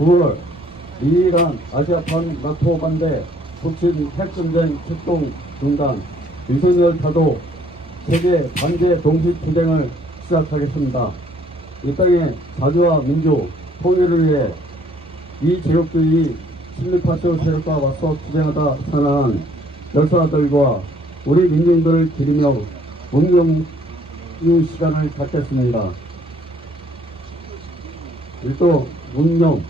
9월 미이란 아시아판 나토 반대 북친 핵전쟁 출동 중단 윤석열 타도 세계 반제 동시 투쟁을 시작하겠습니다. 이 땅의 자주와 민주 통일을 위해 이 제국주의 친일파쇼 세력과 맞서 투쟁하다 살아난 역사들과 우리 민중들을 기리며 문명유 시간을 갖겠습니다. 일도 문명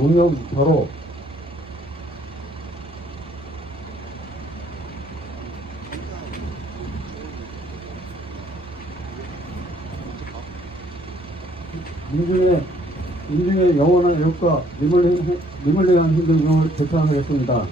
문명 바로 민중의 영원한 애국과 님을 위한 힘든을 제창하겠습니다.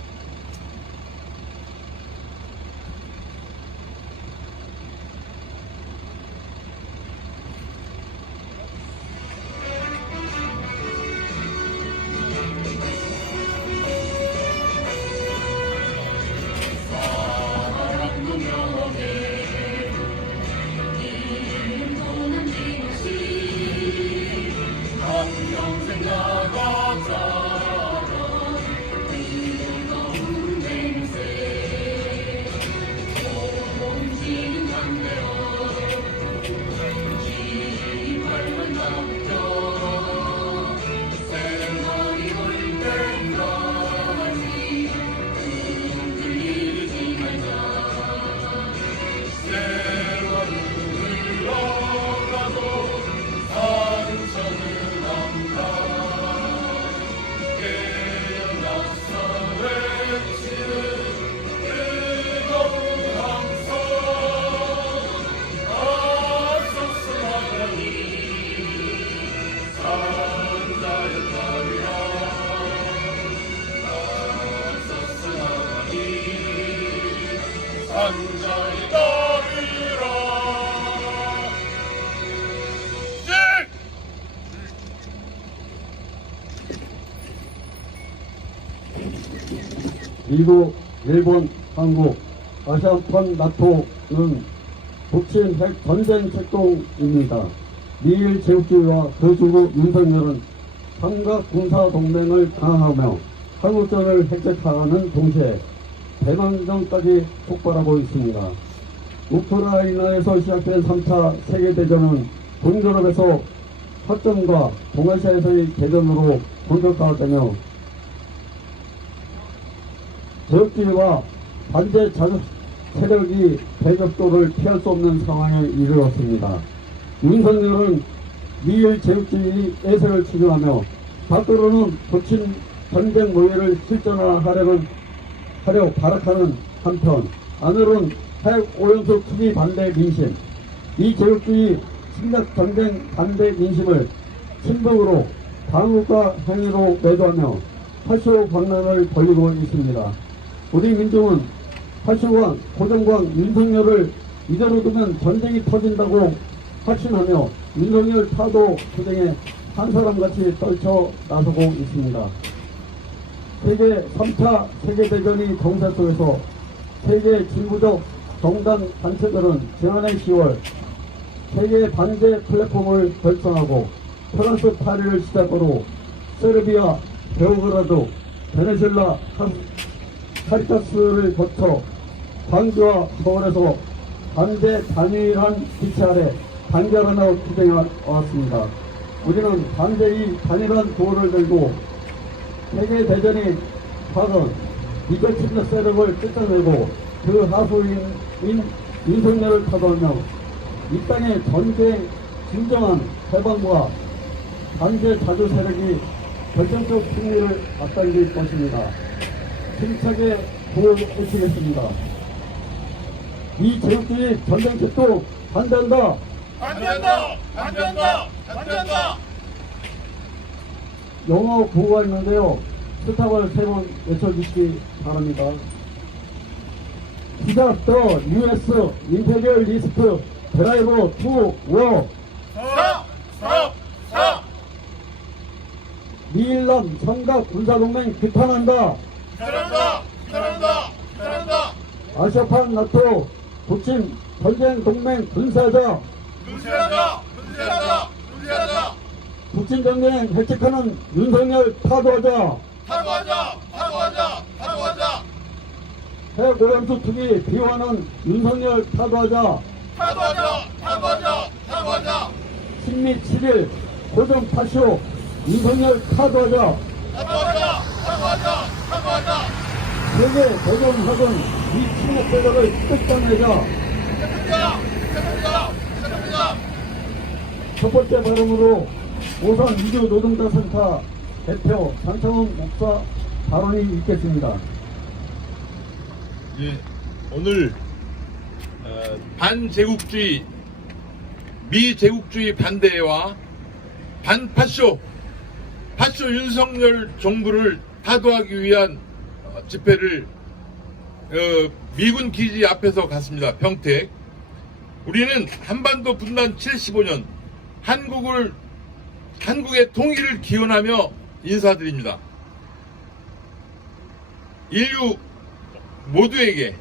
산자의 따르라 미국, 일본, 한국, 아시아판 나토는 북친 핵 전쟁 책동입니다. 미일 제국주의와 그 주구 윤석열은 삼각 군사 동맹을 강화하며 한국전을 획책하는 동시에 대만전까지 폭발하고 있습니다. 우크라이나에서 시작된 3차 세계대전은 동유럽에서 확전과 동아시아에서의 대전으로 본격화되며 제국주의와 반제 자국 세력이 대격돌을 피할 수 없는 상황에 이르렀습니다. 윤석열은 미일 제국주의 애세를 추진하며 밖으로는 북친 전쟁 모의를 실전화하려 발악하는 한편 안으로는 핵 오염수 투기 반대 민심, 이 제국주의 침략 전쟁 반대 민심을 친북으로 당국과 행위로 매도하며 파쇼 광란을 벌이고 있습니다. 우리 민중은 파쇼와 고정광 윤석열을 이대로 두면 전쟁이 터진다고 확신하며 윤석열 타도 투쟁에 한 사람같이 떨쳐 나서고 있습니다. 세계 3차 세계대전이 정세 속에서 세계 진보적 정당 단체들은 지난해 10월 세계 반제 플랫폼을 결성하고 프랑스 파리를 시작으로 세르비아, 베오그라드, 베네수엘라, 카리타스를 거쳐 광주와 서울에서 반제 단일한 기체 아래 단결하며 투쟁해 왔습니다. 우리는 반제의 단일한 구호를 들고 세계대전이 박은 미적 침략 세력을 쫓아내고 그 하수인 윤석열을 타도하며 이 땅의 전쟁 진정한 해방과 반제 자주 세력이 결정적 승리를 앞당길 것입니다. 힘차게 보여주시겠습니다. 이 제국주의 전쟁 책도 반대한다. 반대한다! 반대한다! 반대한다! 영어 구호가 있는데요. 스탑을 3번 외쳐주시기 바랍니다. 기자 더 US 임페리얼리스트 드라이브 투 워 서 미일남 삼각 군사동맹 비판한다. 기다란다 아시아판 나토 북침 전쟁 동맹 분사자 분쇄하자 북침 전쟁 해책하는 윤석열 타도하자. 타도하자 해고염수 투기 비호하는 윤석열 타도하자. 타도하자 친미 7일 고정 파쇼 윤석열 타도하자. 타도하자 세계 대전학은 이 침묵배력을 끝장내자. 시작합니다 첫 번째 발언으로 오산 미주 노동자 센터 대표 장창훈 목사 발언이 있겠습니다. 예, 오늘 반제국주의, 미제국주의 반대와 반파쇼 윤석열 정부를 타도하기 위한 집회를 미군 기지 앞에서 갔습니다. 평택. 우리는 한반도 분단 75년 한국의 통일을 기원하며 인사드립니다. 인류 모두에게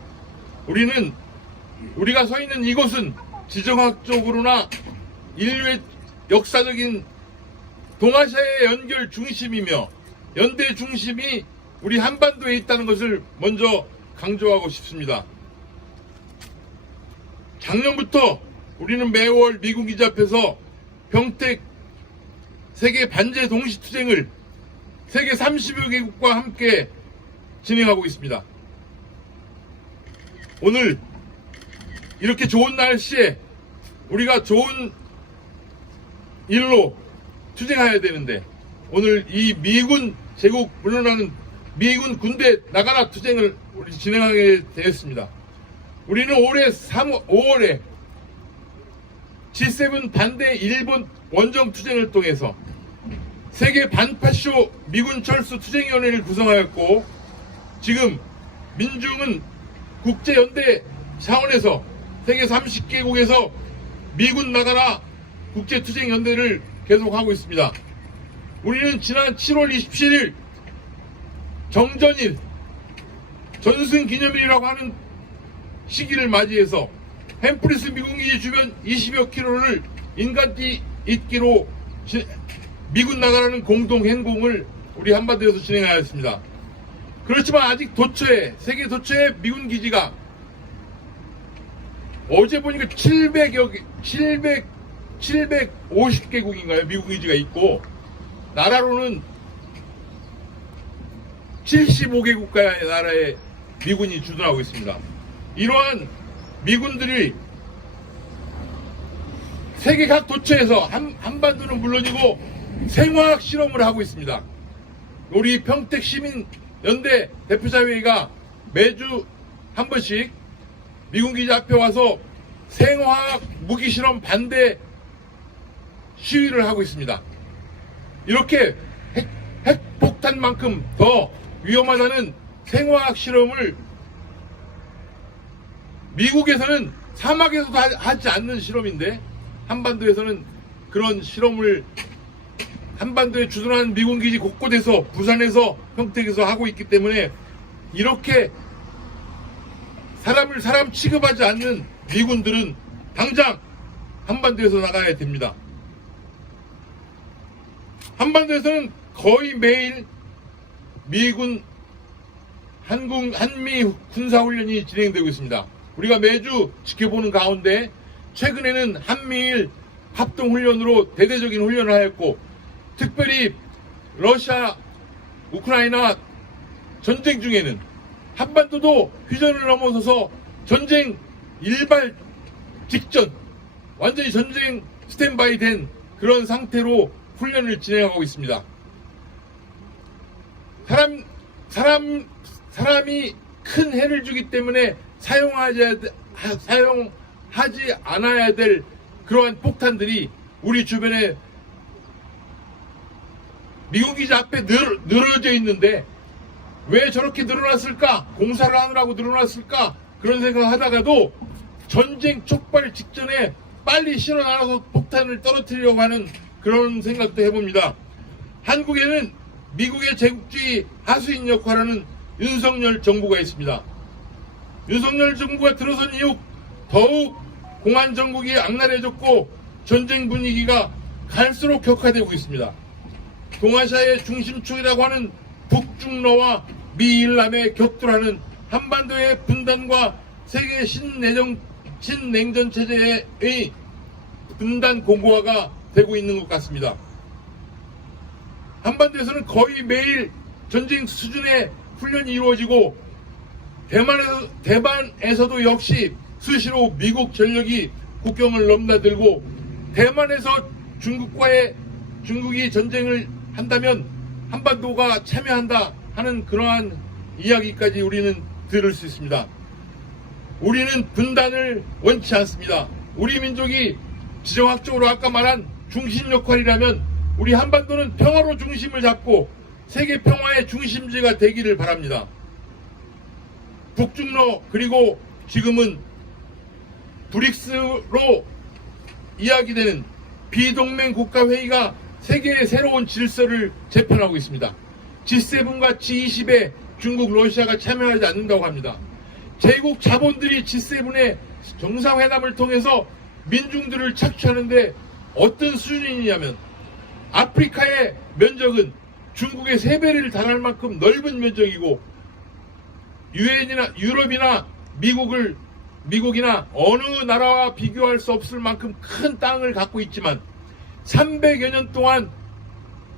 우리가 서 있는 이곳은 지정학적으로나 인류의 역사적인 동아시아의 연결 중심이며 연대 중심이 우리 한반도에 있다는 것을 먼저 강조하고 싶습니다. 작년부터 우리는 매월 미군 기지 앞에서 평택 세계 반제 동시투쟁을 세계 30여 개국과 함께 진행하고 있습니다. 오늘 이렇게 좋은 날씨에 우리가 좋은 일로 투쟁해야 되는데 오늘 이 미군 제국 물러나는 미군 군대 나가라 투쟁을 우리 진행하게 되었습니다. 우리는 올해 5월에 G7 반대 일본 원정 투쟁을 통해서 세계 반파쇼 미군 철수 투쟁위원회를 구성하였고 지금 민중은 국제연대 차원에서 세계 30개국에서 미군 나가라 국제투쟁연대를 계속하고 있습니다. 우리는 지난 7월 27일 정전일 전승기념일이라고 하는 시기를 맞이해서 햄프리스 미군기지 주변 20여 킬로를 인간띠 잇기로 미군 나가라는 공동행공을 우리 한반도에서 진행하였습니다. 그렇지만 아직 세계 도처에 미군 기지가 어제 보니까 750개국인가요? 미군 기지가 있고 나라로는 75개국가의 나라에 미군이 주둔하고 있습니다. 이러한 미군들이 세계 각 도처에서 한반도는 물론이고 생화학 실험을 하고 있습니다. 우리 평택 시민연대 대표자회의가 매주 한 번씩 미군 기지 앞에 와서 생화학 무기 실험 반대 시위를 하고 있습니다. 이렇게 핵폭탄만큼 더 위험하다는 생화학 실험을 미국에서는 사막에서도 하지 않는 실험인데 한반도에서는 그런 실험을 한반도에 주둔하는 미군 기지 곳곳에서 부산에서 평택에서 하고 있기 때문에 이렇게 사람 취급하지 않는 미군들은 당장 한반도에서 나가야 됩니다. 한반도에서는 거의 매일 미군 한미 군사훈련이 진행되고 있습니다. 우리가 매주 지켜보는 가운데 최근에는 한미일 합동훈련으로 대대적인 훈련을 하였고 특별히 러시아, 우크라이나 전쟁 중에는 한반도도 휴전을 넘어서서 전쟁 일발 직전 완전히 전쟁 스탠바이 된 그런 상태로 훈련을 진행하고 있습니다. 사람이 큰 해를 주기 때문에 사용하지 않아야 될 그러한 폭탄들이 우리 주변에 미군 기지 앞에 늘어져 있는데 왜 저렇게 늘어났을까? 공사를 하느라고 늘어났을까? 그런 생각하다가도 전쟁 촉발 직전에 빨리 실어 나가서 폭탄을 떨어뜨리려고 하는 그런 생각도 해봅니다. 한국에는 미국의 제국주의 하수인 역할을 하는 윤석열 정부가 있습니다. 윤석열 정부가 들어선 이후 더욱 공안 정국이 악랄해졌고 전쟁 분위기가 갈수록 격화되고 있습니다. 동아시아의 중심축이라고 하는 북중러와 미일남의 격돌하는 한반도의 분단과 세계 신냉전 체제의 분단 공고화가 되고 있는 것 같습니다. 한반도에서는 거의 매일 전쟁 수준의 훈련이 이루어지고 대만에서도 역시 수시로 미국 전력이 국경을 넘나들고 대만에서 중국이 전쟁을 한다면 한반도가 참여한다 하는 그러한 이야기까지 우리는 들을 수 있습니다. 우리는 분단을 원치 않습니다. 우리 민족이 지정학적으로 아까 말한 중심 역할이라면 우리 한반도는 평화로 중심을 잡고 세계 평화의 중심지가 되기를 바랍니다. 북중러 그리고 지금은 브릭스로 이야기되는 비동맹 국가회의가 세계의 새로운 질서를 재편하고 있습니다. G7과 G20에 중국, 러시아가 참여하지 않는다고 합니다. 제국 자본들이 G7의 정상회담을 통해서 민중들을 착취하는데 어떤 수준이냐면 아프리카의 면적은 중국의 3배를 달할 만큼 넓은 면적이고 유럽이나 미국이나 어느 나라와 비교할 수 없을 만큼 큰 땅을 갖고 있지만 300여 년 동안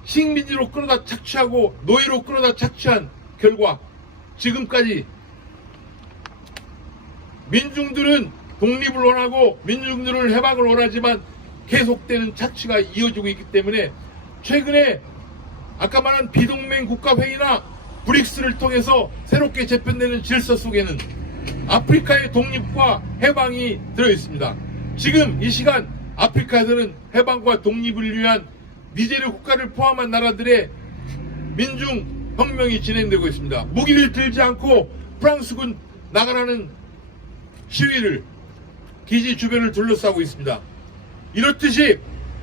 식민지로 끌어다 착취하고 노예로 끌어다 착취한 결과 지금까지 민중들은 독립을 원하고 민중들은 해방을 원하지만 계속되는 착취가 이어지고 있기 때문에 최근에 아까 말한 비동맹 국가회의나 브릭스를 통해서 새롭게 재편되는 질서 속에는 아프리카의 독립과 해방이 들어있습니다. 지금 이 시간 아프리카에서는 해방과 독립을 위한 니제르 국가를 포함한 나라들의 민중 혁명이 진행되고 있습니다. 무기를 들지 않고 프랑스군 나가라는 시위를 기지 주변을 둘러싸고 있습니다. 이렇듯이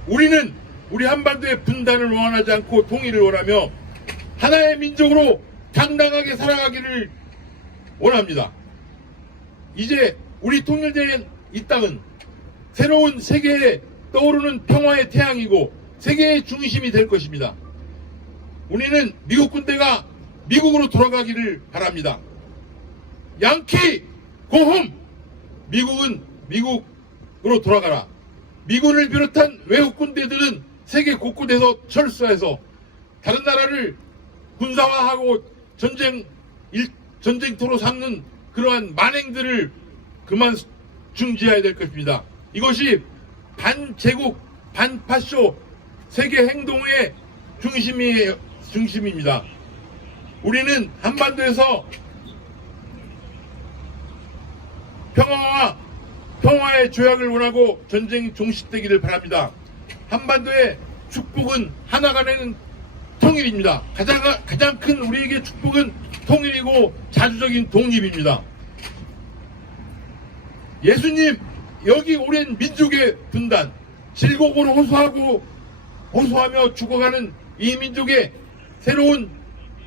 우리는 우리 한반도의 분단을 원하지 않고 통일을 원하며 하나의 민족으로 당당하게 살아가기를 원합니다. 이제 우리 통일된 이 땅은 새로운 세계에 떠오르는 평화의 태양이고 세계의 중심이 될 것입니다. 우리는 미국 군대가 미국으로 돌아가기를 바랍니다. 양키 고홈! 미국은 미국으로 돌아가라. 미군을 비롯한 외국 군대들은 세계 곳곳에서 철수해서 다른 나라를 군사화하고 전쟁터로 삼는 그러한 만행들을 그만 중지해야 될 것입니다. 이것이 반제국, 반파쇼 세계 행동의 중심입니다. 우리는 한반도에서 평화의 조약을 원하고 전쟁이 종식되기를 바랍니다. 한반도의 축복은 하나가 되는 통일입니다. 가장 큰 우리에게 축복은 통일이고 자주적인 독립입니다. 예수님, 여기 오랜 민족의 분단, 질곡으로 호소하며 죽어가는 이 민족의 새로운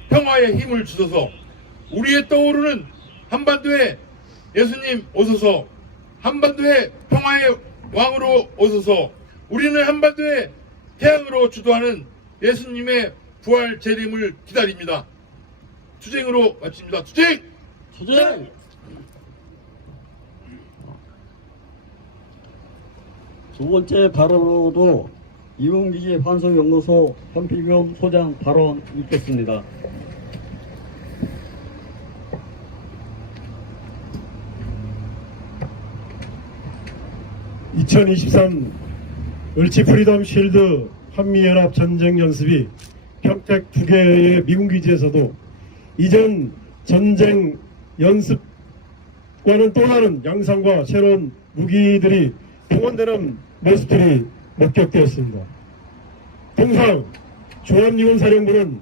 평화의 힘을 주소서. 우리의 떠오르는 한반도에 예수님 오소서. 한반도의 평화의 왕으로 오소서. 우리는 한반도의 태양으로 주도하는 예수님의 부활 재림을 기다립니다. 투쟁으로 마칩니다. 투쟁! 투쟁! 두 번째 발언으로도 이용기지 환송연구소 현필겸 소장 발언 읽겠습니다. (2023) 을지 프리덤 쉴드 한미연합 전쟁 연습이 평택 2개의 미군 기지에서도 이전 전쟁 연습과는 또 다른 양상과 새로운 무기들이 동원되는 모습들이 목격되었습니다. 통상 조합미군사령부는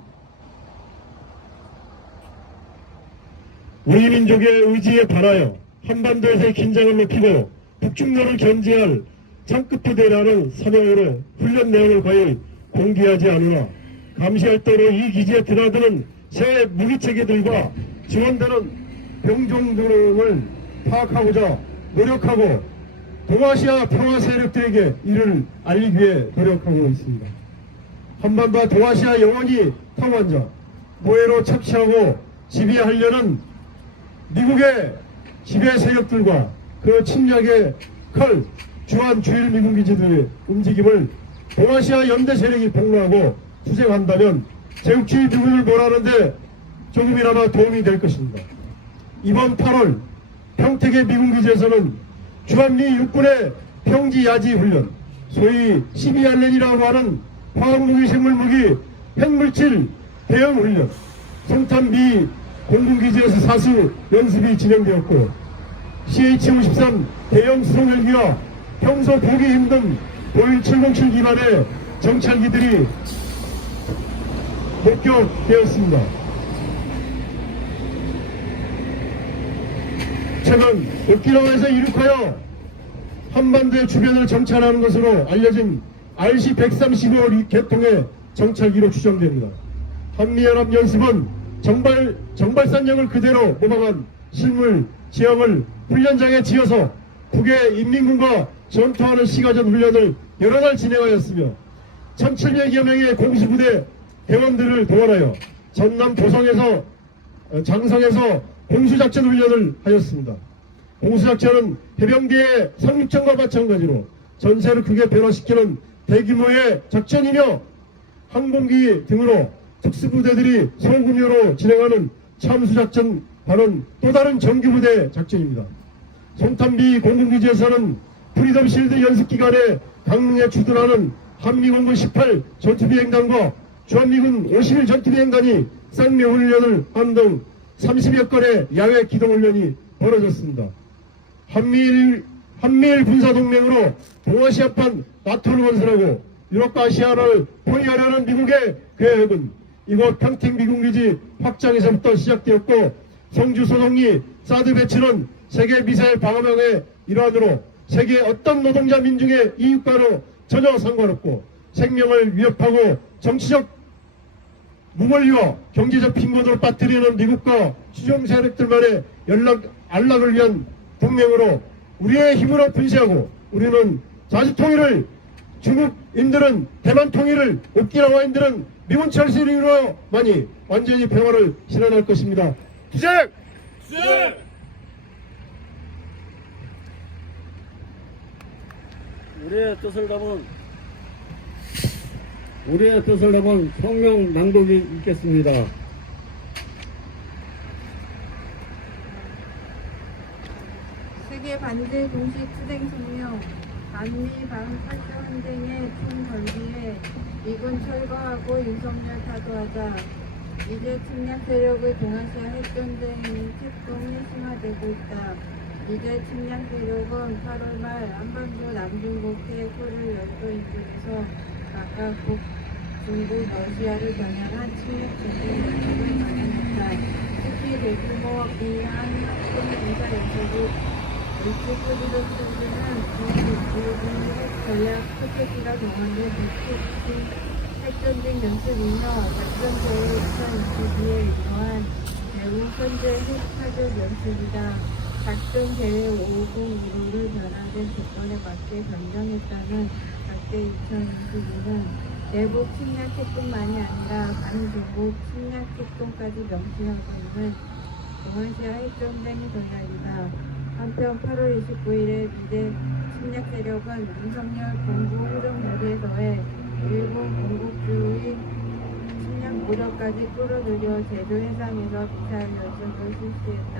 우리 민족의 의지에 반하여 한반도에서의 긴장을 높이고 북중로를 견제할 창급부대라는 사명으로 훈련 내용을 거의 공개하지 않으나 감시활동으로 이 기지에 드나드는 새 무기체계들과 지원되는 병종 등을 파악하고자 노력하고 동아시아 평화 세력들에게 이를 알리기 위해 노력하고 있습니다. 한반도와 동아시아 영원히 통한자 모해로 착취하고 지배하려는 미국의 지배 세력들과 그 침략의 칼 주한 주일 미군 기지들의 움직임을 동아시아 연대 세력이 폭로하고 투쟁한다면 제국주의 미국을 몰아내는데 조금이나마 도움이 될 것입니다. 이번 8월 평택의 미군 기지에서는 주한미 육군의 평지 야지 훈련, 소위 12알렌이라고 하는 화학무기, 생물무기, 핵물질 대응 훈련, 송탄미 공군기지에서 사수 연습이 진행되었고 CH-53 대형 수송 헬기와 평소 보기 힘든 보잉 707 기반의 정찰기들이 목격되었습니다. 최근 오키나와에서 이륙하여 한반도의 주변을 정찰하는 것으로 알려진 RC-135 개통의 정찰기로 추정됩니다. 한미연합 연습은 정발산역을 그대로 모방한 실물 지형을 훈련장에 지어서 북의 인민군과 전투하는 시가전 훈련을 여러 달 진행하였으며 1700여 명의 공수부대 대원들을 동원하여 전남 도성에서 장성에서 공수작전 훈련을 하였습니다. 공수작전은 해병대의 상륙전과 마찬가지로 전세를 크게 변화시키는 대규모의 작전이며 항공기 등으로 특수부대들이 소규모로 진행하는 참수작전 바는 또 다른 정규부대 작전입니다. 송탄비 공군기지에서는 프리덤 실드 연습기간에 강릉에 주둔하는 한미공군 18 전투비행단과 주한미군 51 전투비행단이 쌍묘훈련을 한 등 30여 건의 야외 기동훈련이 벌어졌습니다. 한미일 군사동맹으로 동아시아판 나토를 건설하고 유럽과 아시아를 포위하려는 미국의 계획은 이곳 평택 미군기지 확장에서부터 시작되었고 성주 소동리 사드 배치는 세계 미사일 방어망의 일환으로 세계 어떤 노동자 민중의 이익과도 전혀 상관없고 생명을 위협하고 정치적 무권리와 경제적 빈곤으로 빠뜨리는 미국과 수종 세력들만의 안락을 위한 동맹으로 우리의 힘으로 분쇄하고 우리는 자주통일을 중국인들은 대만 통일을 오키나와인들은 미군 철수링으로만이 완전히 평화를 실현할 것입니다. 투쟁! 투쟁! 우리의 뜻을 담은 성명 낭독이 있겠습니다. 세계 반대 공식 투쟁 성명, 반미 반팔자훈쟁의 총궐기에 미군 철거하고 윤석열 타도하자. 이제 침략 세력의 동아시아 핵전쟁이 책동이 심화되고 있다. 이제 침략 세력은 8월 말 한반도 남중국해 코를 열도 인근에서 각각 북, 중국, 러시아를 겨냥한 침략 전쟁 연습을 마련했다. 특히 대규모 비한 합동 군사 연습을 일주일로 쓰는 중국 전략 스케치가 동원된 북측 핵전쟁 연습이며 작전 대회 2022에 유효한 대우 현재 핵사격 연습이다. 작전 대회 501호를 변화된 조건에 맞게 변경했다는 작대 2022는 대북 침략 핵뿐만이 아니라 반중국 침략 핵동까지 명시하고 있는 동아시아 핵전쟁 전략이다. 한편 8월 29일에 미대 침략 세력은 윤석열 공부 후정자리에 더해 일본 공국주의 침략 무력까지 끌어들여 제주 해상에서 미사일 연습을 실시했다.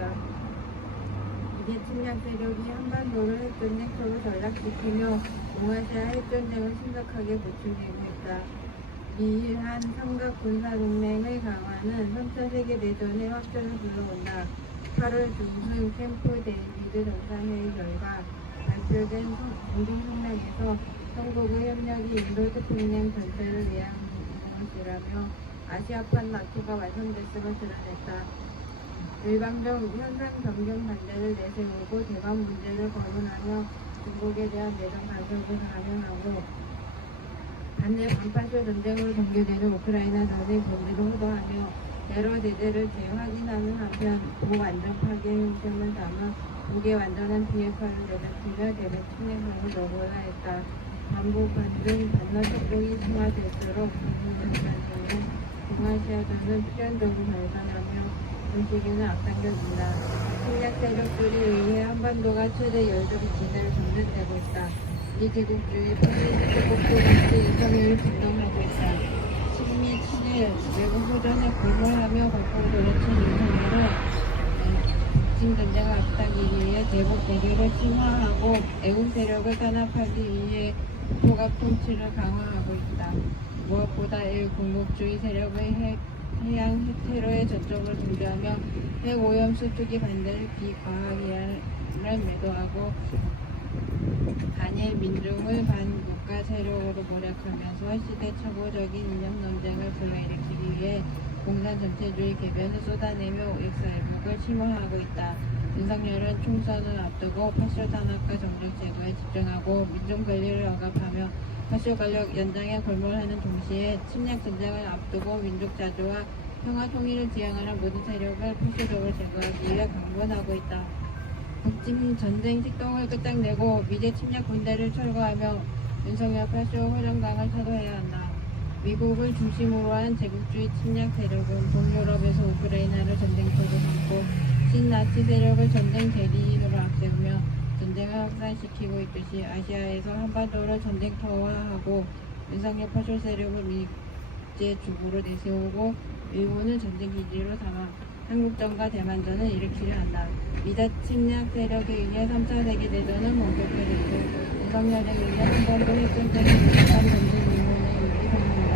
이게 침략 세력이 한반도를 핵전쟁터로 전락시키며 동아시아 핵전쟁을 심각하게 부추기고 있다. 미일 한 삼각 군사동맹의 강화는 3차 세계대전의 확전을 불러온다. 8월 중순 캠프 데이비드 정상회의 결과 발표된 공동성명에서 성국의 협력이 인도태평양 전체를 위한 것이라며 아시아판 나토가 완성됐음을 드러냈다. 일방적 현상 변경 반대를 내세우고 대만 문제를 거론하며 중국에 대한 내정 간섭을 감행하고 반대 반파쇼 전쟁으로 전개되는 우크라이나 전의 본질을 호도하며 여러 대대를 재확인하는 한편 고완전 파괴 형식을 담아 북의 완전한 비핵화를 내다키며 대북 침략을 노고라 했다. 반북 반중 반러 협동이 심화될수록 북미 동아시아전은 필연적으로 발전하며 전 시기는 앞당겨진다. 침략 세력들에 의해 한반도가 최대 열정 진화를 전전되고 있다. 이 제국주의 포기국도 같이 인터뷰를 진동하고 있다. 친미 친일 외국 호전에 불모하며 거꾸로 돌려친 윤석열은 북침 전쟁을 앞당기기 위해 대북 대결을 심화하고 애국 세력을 탄압하기 위해 통합 통치를 강화하고 있다. 무엇보다 일군국주의 세력의 해양 테러에 저점을 등장하며 핵오염수 투기 반대를 비과학이라는 매도하고 반일 민중을 반국가 세력으로 모략하면서 시대착오적인 이념 논쟁을 불러일으키기 위해 공산 전체주의 개변을 쏟아내며 역사회복을 심화하고 있다. 윤석열은 총선을 앞두고 파쇼 탄압과 정적 제거에 집중하고 민중 권리를 억압하며 파쇼 권력 연장에 골몰하는 동시에 침략 전쟁을 앞두고 민족 자주와 평화 통일을 지향하는 모든 세력을 파쇼적으로 제거하기 위해 강권하고 있다. 북침 전쟁 tik동을 끝장내고 미제 침략 군대를 철거하며 윤석열 파쇼 호전강을 타도해야 한다. 미국을 중심으로 한 제국주의 침략 세력은 동유럽에서 우크라이나를 전쟁터로 삼고 신나치 세력을 전쟁 대리인으로 앞세우며 전쟁을 확산시키고 있듯이 아시아에서 한반도를 전쟁터화하고 윤석열 파쇼 세력을 미제 주구로 내세우고 일본을 전쟁 기지로 삼아 한국전과 대만전을 일으키려 한다. 미자 침략 세력에 의해 3차 세계대전은 본격화되고 윤석열에 의해 한반도 핵전쟁이 일어난 전쟁 이후의 위기상입니다.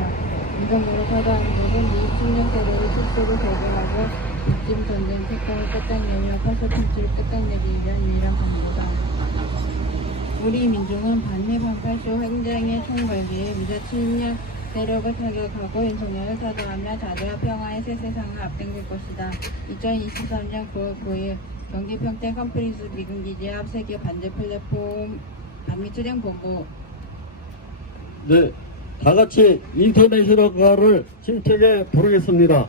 윤석열을 타도하는 것은 미 침략 세력의 실수를 제거하고 북침 전쟁 특권을 끝장내며 파쇼 통치를 끝장내기 위한 유일한 방법이다. 우리 민중은 반해 반파쇼 행정의 총궐기에 미자 침략 세력을 타격하고 윤석열을 타도하며 자주와 평화의 새 세상을 앞당길 것이다. 2023년 9월 9일 경기 평택 컴프리스 미군기지 앞 세계 반대 플랫폼 반미투쟁본부. 네, 다 같이 인터내셔널 가를 힘차게 부르겠습니다.